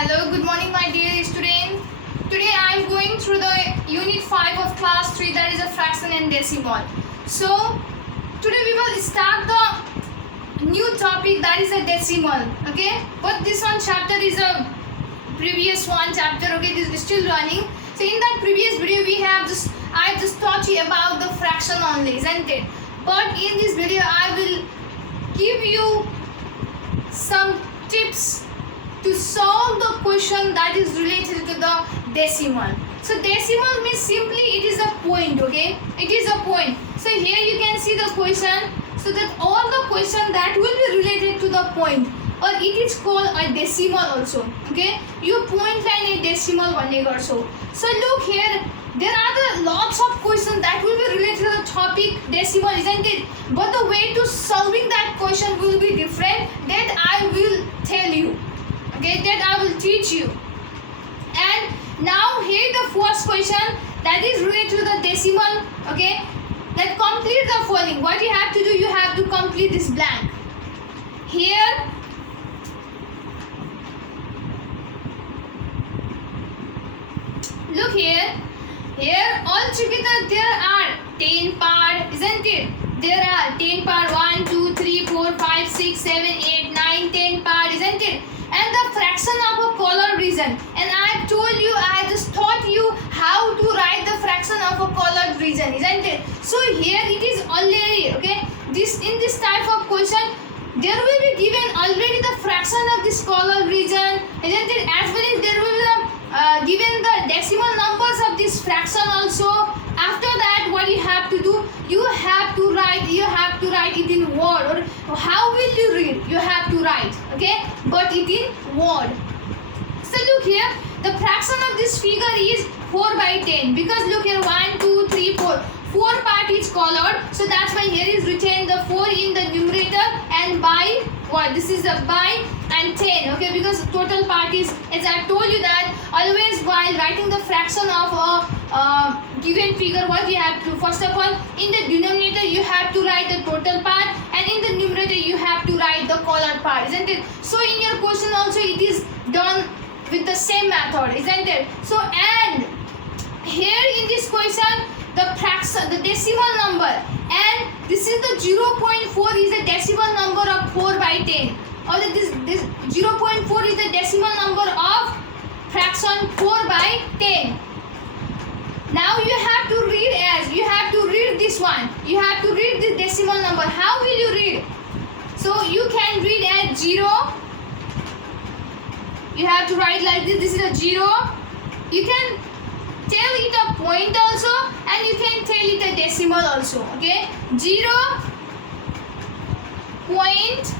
Hello, good morning my dear students. Today I am going through the unit 5 of class 3, that is a fraction and decimal. So today we will start the new topic, that is a decimal. Okay, but this one chapter is a previous one chapter. Okay, this is still running. So in that previous video I just taught you about the fraction only, isn't it? But in this video I will give you some tips to solve the question that is related to the decimal. So decimal means simply it is a point. Okay, it is a point. So here you can see the question. So that all the question that will be related to the point, or it is called a decimal also. Okay, you point line a decimal one also. So look here, there are the lots of questions that will be related to the topic decimal, isn't it? But the way to solving that question will be different. That I will tell you. Okay, that I will teach you. And now here the first question that is related to the decimal. Okay, that complete the following. What you have to do, you have to complete this blank. Here look here altogether there are 10 part, isn't it? There are 10 part, 1 2 3 4 5 6 7 8 9 10 part, isn't it? And the fraction of a color region, and I told you, I just taught you how to write the fraction of a colored region, isn't it? So here it is already, okay, this in this type of question there will be given already the fraction of this colored region, isn't it? As well as there will be the given the decimal numbers of this fraction also. After that, what you have to do, you have to write it in word. Or how will you read? You have to write, okay, but it in word. So look here, the fraction of this figure is 4 by 10, because look here, 1 2 3 4 part is colored, so that's why here is written the 4 in the numerator and by what? This is a by and 10, okay, because total part is, as I told you that always while writing the fraction of a given figure, what you have to, first of all, in the denominator you have to write the total part, and in the numerator you have to write the colored part, isn't it? So in your question also it is done with the same method, isn't it? So and here in this question the fraction, the decimal number, and this is the 0.4 is the decimal number of 4 by 10, or this 0.4 is the decimal number of fraction 4 by 10. Now you have to read as, you have to read this one, you have to read this decimal number. How will you read? So you can read as 0, you have to write like this is a 0, you can tell it a point also, and you can tell it a decimal also, okay? 0 point,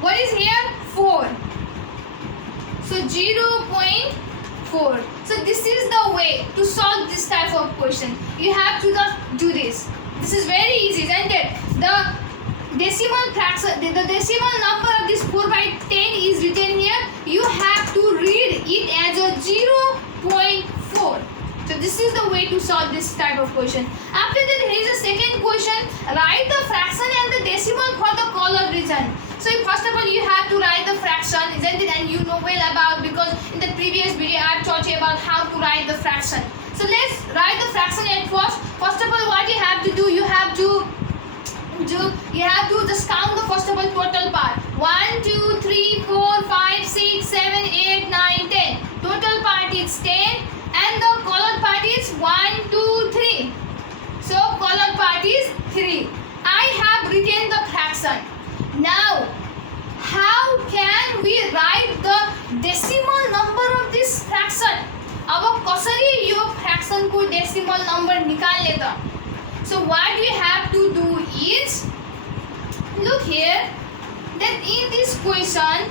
what is here? 4. So 0.4. So this is the way to solve this type of question. You have to just do this. This is very easy, isn't it? The decimal fraction, the decimal number of this 4 by 10 is written here. You have to read it as a 0.4. So this is the way to solve this type of question. After that, here is a second question. Write the fraction and the decimal for the colored region. So first of all, you have to write the fraction, isn't it? And you know well about, because in the previous video I have taught you about how to write the fraction. So let's write the fraction at first. First of all, what you have to do, you have to just count the first of all total part. 1 2 3 4 5 6 7 8 9 10. Total part is 10, and the colored part is 1 2 3. So colored part is 3. I have written the fraction. Now how can we write the decimal number of this fraction? अब कसरी यो fraction को decimal number निकाल्ने त? So what we have to do is, look here, that in this question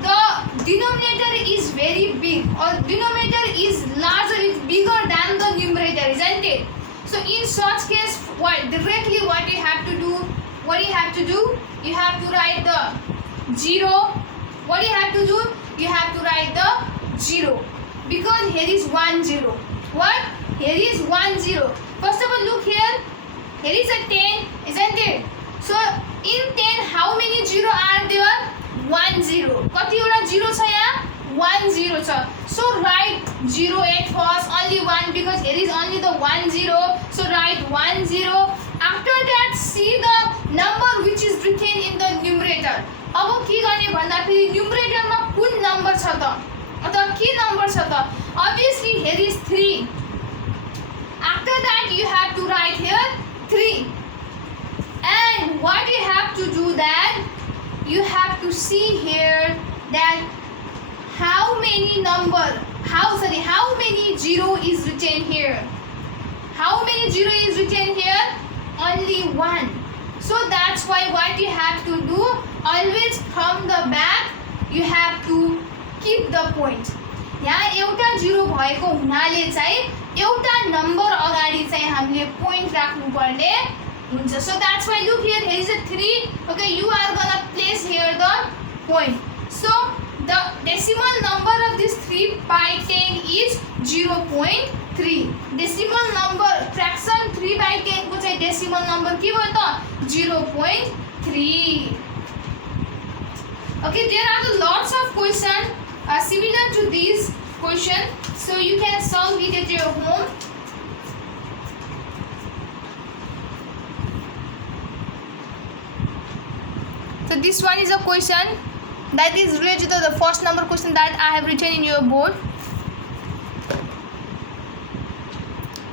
the denominator is very big, or denominator is larger, is bigger than the numerator, isn't it? So in such case, what directly what you have to do, you have to write the 0. What you have to do, you have to write the 0, because here is 1 0. What? Here is 1 0. First of all, look here is a 10, isn't it? So in 10, how many 0 are there? 1 0 कतिवटा 0 छ यहाँ 1 0 छ so write 0 at first only 1 because here is only the 1 0 so write 1 0 after that see the number which is written in the numerator अब के गर्ने भन्दा फेरि numerator मा कुन नम्बर छ त अथवा के नम्बर छ त obviously here is 3 after that you have to write here 3 and what you have to do that you have to see here that how many zero is written here how many zero is written here only 1 so that's why what you have to do always from the back you have to keep the point यहाँ एउटा zero भएको हुनाले चाहिँ एउटा number अगाडि चाहिँ हामीले point राख्नु पर्ने हुन्छ so that's why look here here is a 3 okay you are gonna place here the point so the decimal number of this 3 by 10 is 0.3 decimal number fraction 3 by 10 को चाहिँ decimal number के भयो त 0.3 okay there are lots of questions similar to this question so you can solve it at your home so this one is a question that is related to the first number question that I have written in your board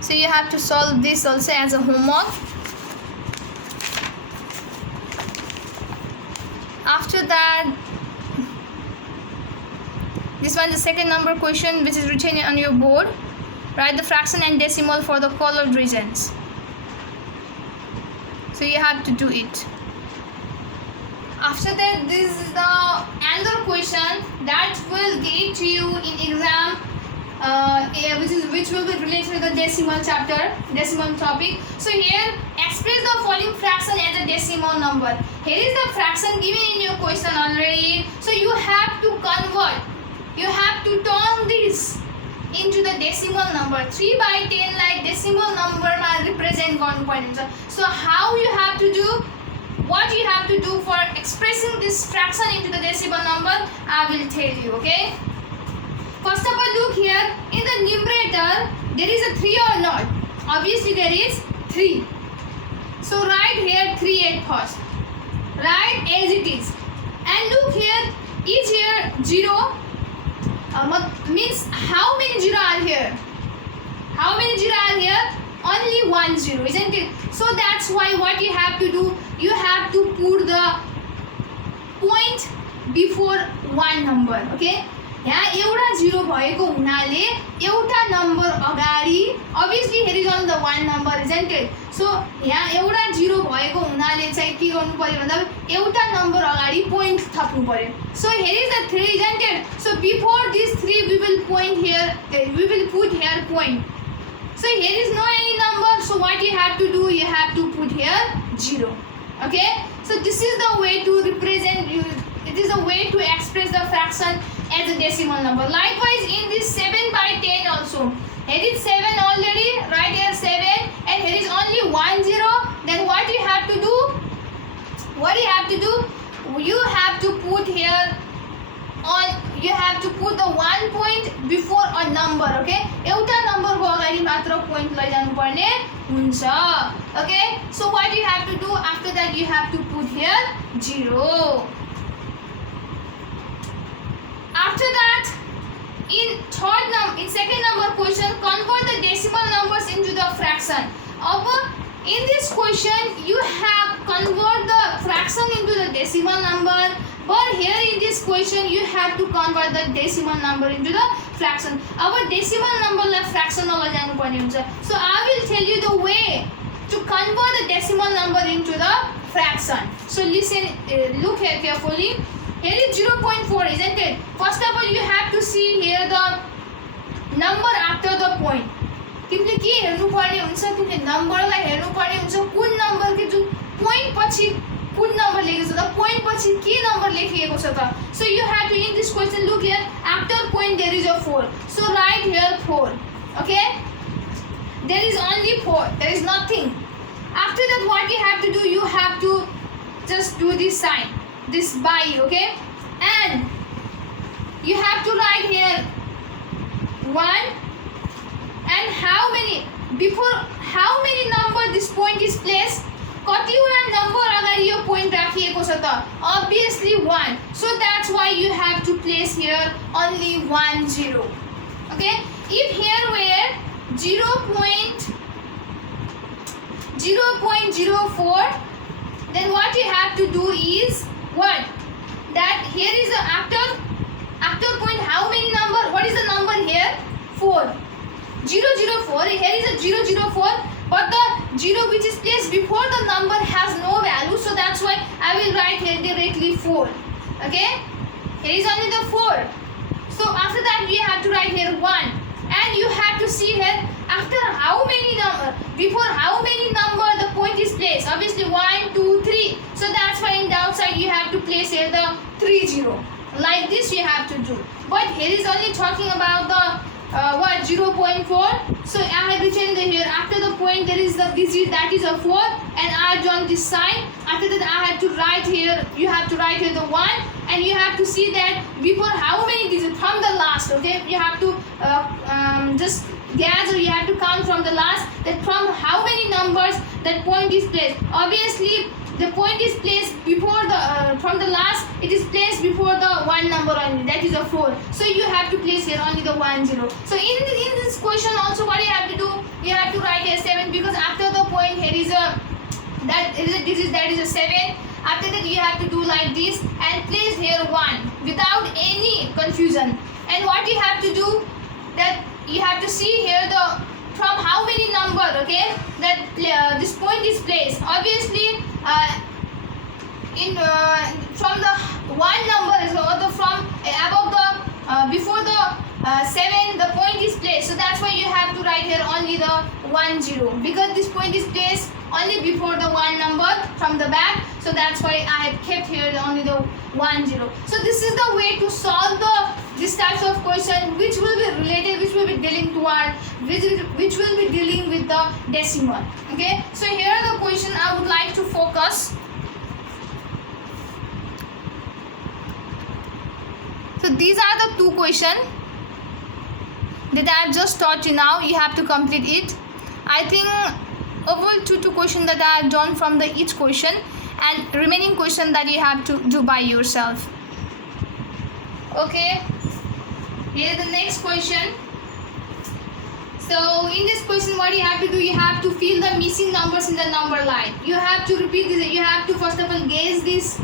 so you have to solve this also as a homework after that this one is the second number question which is written on your board write the fraction and decimal for the colored regions so you have to do it after that this is the another question that will get to you in exam which will be related to the decimal chapter decimal topic so here express the following fraction as a decimal number here is the fraction given in your question already so you have to convert you have to turn this into the decimal number 3 by 10 like decimal number ma represent garnu पर्ने हुन्छ so how you have to do what you have to do for expressing this fraction into the decimal number I will tell you okay first of all look here in the numerator there is a 3 or not obviously there is 3 so write here 3 at first write as it is and look here is here 0 means how many zero are here how many zero are here only 1 0 isn't it so that's why what you have to do you have to put the point before one number okay यहाँ एउटा zero भएको हुनाले एउटा number अगाडि obviously here is on the one number isn't it so यहाँ एउटा zero भएको हुनाले चाहिँ के गर्नु पर्यो भन्दा एउटा नम्बर अगाडि पोइन्ट थप्नु पर्यो so here is the 3 isn't it so before this 3 we will point here we will put here point so here is no any number so what you have to do you have to put here 0 okay so this is the way to represent you it is a way to express the fraction as a decimal number likewise in this 7 by 10 also here is 7 already right here 7 and here is only 1 0 then what you have to do you have to put here on you have to put the one point before a number okay एउटा number को अगाडि मात्र point लैजानु पर्ने हुन्छ okay so what you have to do after that you have to put here 0 after that in second number question convert the decimal numbers into the fraction in this question you have convert the fraction into the decimal number but here in this question you have to convert the decimal number into the fraction decimal number lie fraction मा लैजानु पर्ने हुन्छ so I will tell you the way to convert the decimal number into the fraction so listen look here carefully here is 0.4 isn't it first of all you have to see here the number after the point तिमीले के हेर्नु पर्ने हुन्छ तिमीले नम्बरलाई हेर्नु पर्ने हुन्छ कुन नम्बर के जुन पोइन्ट पछि कुन नम्बर लेखेको छ त पोइन्ट पछि के नम्बर लेखिएको छ त so you have to in this question look here after point there is a 4 so write here 4 okay there is only 4 there is nothing after that what you have to do you have to just do this sign this by okay and you have to write here 1 and how many number this point is placed. कतिवटा number अगाडि यो point राखिएको छ त obviously 1, so that's why you have to place here only 1 0. Okay, if here were 0.04, then what you have to do is what, that here is a after point how many number, what is the number here, 4, 004, here is a 004, but the 0 which is placed before the number has no value, so that's why I will write here directly 4. Okay, here is only the 4, so after that we have to write here 1, and you have to see here after how many number, before how many number the point is placed, obviously 1 2 3, so that's why in the outside you have to place here the 30, like this you have to do. But here is only talking about the 0.4, so I have written here after the point there is the digit that is a 4, and I have drawn this sign. After that I have to write here, you have to write here the 1, and you have to see that before how many digits from the last. Okay, you have to just guess, or you have to count from the last, that from how many numbers that point is placed. Obviously the point is placed before the from the last, it is placed before the 1 number only, that is a 4, so you have to place here only the 1 0. So in this question also what you have to do, you have to write here 7, because after the point here is a that is a digit, that is a 7. After that you have to do like this and place here 1 without any confusion. And what you have to do, that you have to see here the from how many number, okay, that this point is placed. Obviously from the 1 number is also from above the before the 7 the point is placed, so that's why you have to write here only the 1 0, because this point is placed only before the 1 number from the back, so that's why I have kept here only the 1 0. So this is the way to solve this types of question which will be related, which will be dealing toward, which will be dealing with the decimal. Okay, so here are the question I would like to focus. So these are the 2 questions that I have just taught you now. You have to complete it. I think overall 2 questions that I have done from the each question, and remaining question that you have to do by yourself. Okay, here is the next question. So in this question what you have to do, you have to fill the missing numbers in the number line. You have to repeat this, you have to first of all guess this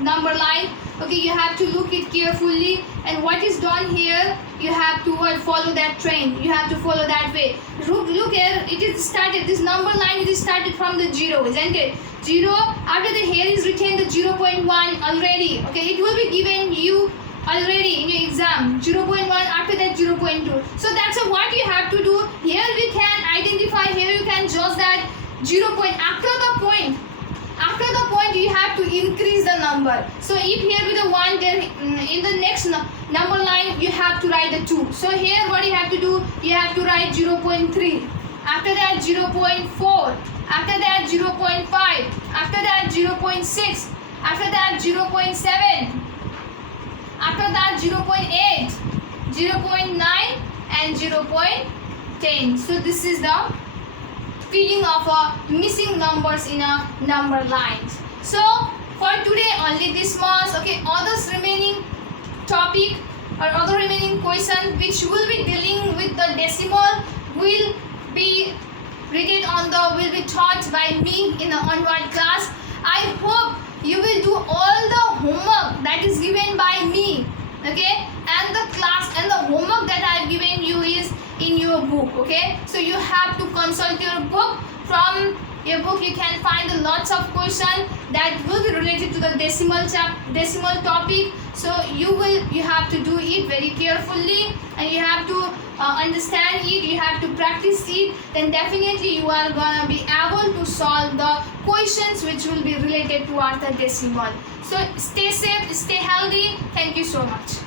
number line. Okay, you have to look it carefully, and what is done here, you have to follow that trend, you have to follow that way. Look here, it is started, this number line is started from the 0, isn't it? 0, after the here is written the 0.1 already. Okay, it will be given you already in your exam, 0.1, after that 0.2. So that's what you have to do. Here we can identify, here you can judge that 0. After the point you have to increase the number. So if here with the 1, then in the next number line you have to write the 2. So here what you have to do, you have to write 0.3, after that 0.4, after that 0.5, after that 0.6, after that 0.7, after that 0.8, 0.9 and 0.10. So this is the filling of missing numbers in a number lines. So for today only this much. Okay, others remaining topic or other remaining question which will be dealing with the decimal will be taught by me in the onward class. I hope you will do all the homework that is given by me. Okay, and the class and the homework that I have given you is in your book. Okay, so you have to consult your book. From your book you can find lots of questions that will be related to the decimal topic. So you have to do it very carefully, and you have to understand it, you have to practice it, then definitely you are gonna be able to solve the questions which will be related to the decimal. So stay safe, stay healthy. Thank you so much.